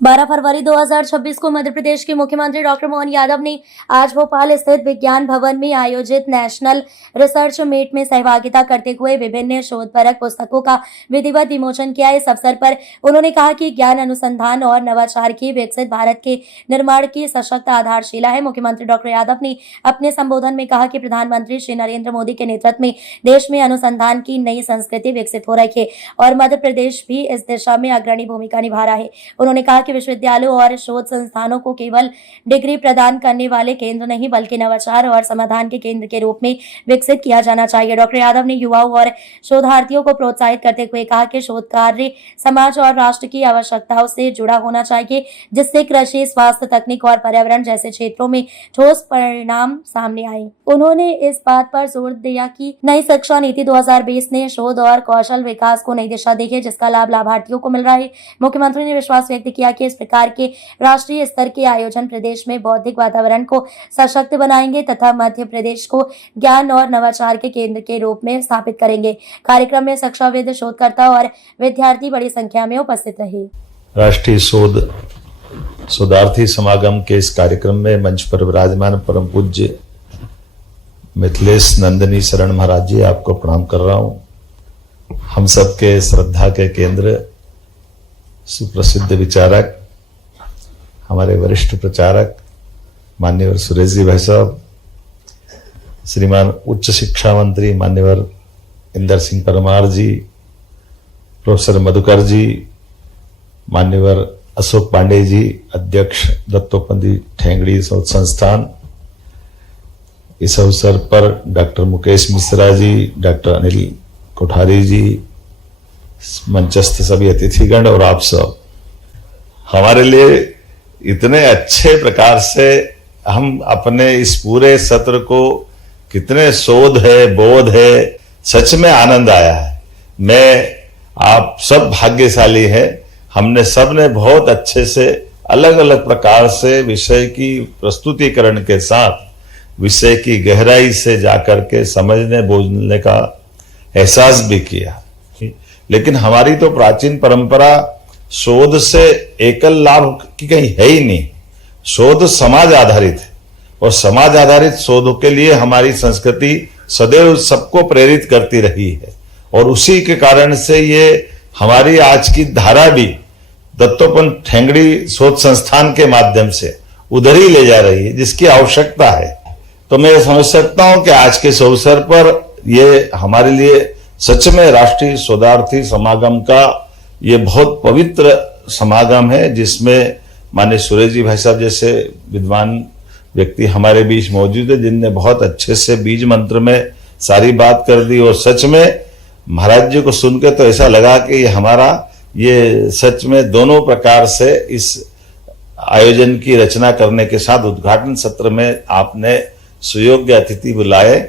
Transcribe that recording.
12 फरवरी 2026 को मध्य प्रदेश के मुख्यमंत्री डॉक्टर मोहन यादव ने आज भोपाल स्थित विज्ञान भवन में आयोजित नेशनल रिसर्च मीट में सहभागिता करते हुए विभिन्न शोधपरक पुस्तकों का विधिवत विमोचन किया। इस अवसर पर उन्होंने कहा कि ज्ञान अनुसंधान और नवाचार की विकसित भारत के निर्माण की सशक्त आधारशिला है। मुख्यमंत्री डॉक्टर यादव ने अपने संबोधन में कहा कि प्रधानमंत्री श्री नरेंद्र मोदी के नेतृत्व में देश में अनुसंधान की नई संस्कृति विकसित हो रही है और मध्य प्रदेश भी इस दिशा में अग्रणी भूमिका निभा रहा है। उन्होंने कहा कि विश्वविद्यालयों और शोध संस्थानों को केवल डिग्री प्रदान करने वाले केंद्र नहीं बल्कि नवाचार और समाधान के केंद्र के रूप में विकसित किया जाना चाहिए। डॉक्टर यादव ने युवाओं और शोधार्थियों को प्रोत्साहित करते हुए कहा कि शोध कार्य समाज और राष्ट्र की आवश्यकताओं से जुड़ा होना चाहिए, जिससे कृषि, स्वास्थ्य, तकनीक और पर्यावरण जैसे क्षेत्रों में ठोस परिणाम सामने आए। उन्होंने इस बात पर जोर दिया कि नई शिक्षा नीति 2020 ने शोध और कौशल विकास को नई दिशा दी है, जिसका लाभ लाभार्थियों को मिल रहा है। मुख्यमंत्री ने विश्वास व्यक्त किया कि इस प्रकार के राष्ट्रीय स्तर के आयोजन प्रदेश में बौद्धिक वातावरण को सशक्त बनाएंगे तथा मध्य प्रदेश को ज्ञान और नवाचार के केंद्र के रूप में स्थापित करेंगे। कार्यक्रम में शिक्षाविद, शोधकर्ता और विद्यार्थी बड़ी संख्या में उपस्थित रहे। राष्ट्रीय शोधार्थी समागम के इस कार्यक्रम में मंच पर विराजमान परम पूज्य मिथिलेश नंदिनी शरण महाराज जी, आपको प्रणाम कर रहा हूं। हम सबके श्रद्धा के केंद्र, सुप्रसिद्ध विचारक, हमारे वरिष्ठ प्रचारक मान्यवर सुरेश जी भाई साहब, श्रीमान उच्च शिक्षा मंत्री मान्यवर इंदर सिंह परमार जी, प्रोफेसर मधुकर जी, मान्यवर अशोक पांडे जी, अध्यक्ष दत्तोपंत ठेंगड़ी शोध संस्थान। इस अवसर पर डॉक्टर मुकेश मिश्रा जी, डॉक्टर अनिल कोठारी जी, मंचस्थ सभी अतिथिगण और आप सब, हमारे लिए इतने अच्छे प्रकार से हम अपने इस पूरे सत्र को, कितने शोध है, बोध है, सच में आनंद आया है। मैं आप सब भाग्यशाली हैं। हमने सबने बहुत अच्छे से अलग अलग प्रकार से विषय की प्रस्तुतिकरण के साथ विषय की गहराई से जाकर के समझने बोझने का एहसास भी किया। लेकिन हमारी तो प्राचीन परंपरा शोध से एकल लाभ की कहीं है ही नहीं। शोध समाज आधारित है और समाज आधारित शोधों के लिए हमारी संस्कृति सदैव सबको प्रेरित करती रही है और उसी के कारण से ये हमारी आज की धारा भी दत्तोपंत ठेंगड़ी शोध संस्थान के माध्यम से उधर ही ले जा रही है, जिसकी आवश्यकता है। तो मैं समझ सकता हूं कि आज के इस अवसर पर ये हमारे लिए सच में राष्ट्रीय शोधार्थी समागम का ये बहुत पवित्र समागम है, जिसमें माननीय सुरेश जी भाई साहब जैसे विद्वान व्यक्ति हमारे बीच मौजूद है, जिनने बहुत अच्छे से बीज मंत्र में सारी बात कर दी। और सच में महाराज जी को सुन के तो ऐसा लगा कि हमारा ये सच में दोनों प्रकार से इस आयोजन की रचना करने के साथ उद्घाटन सत्र में आपने सुयोग्य अतिथि बुलाए।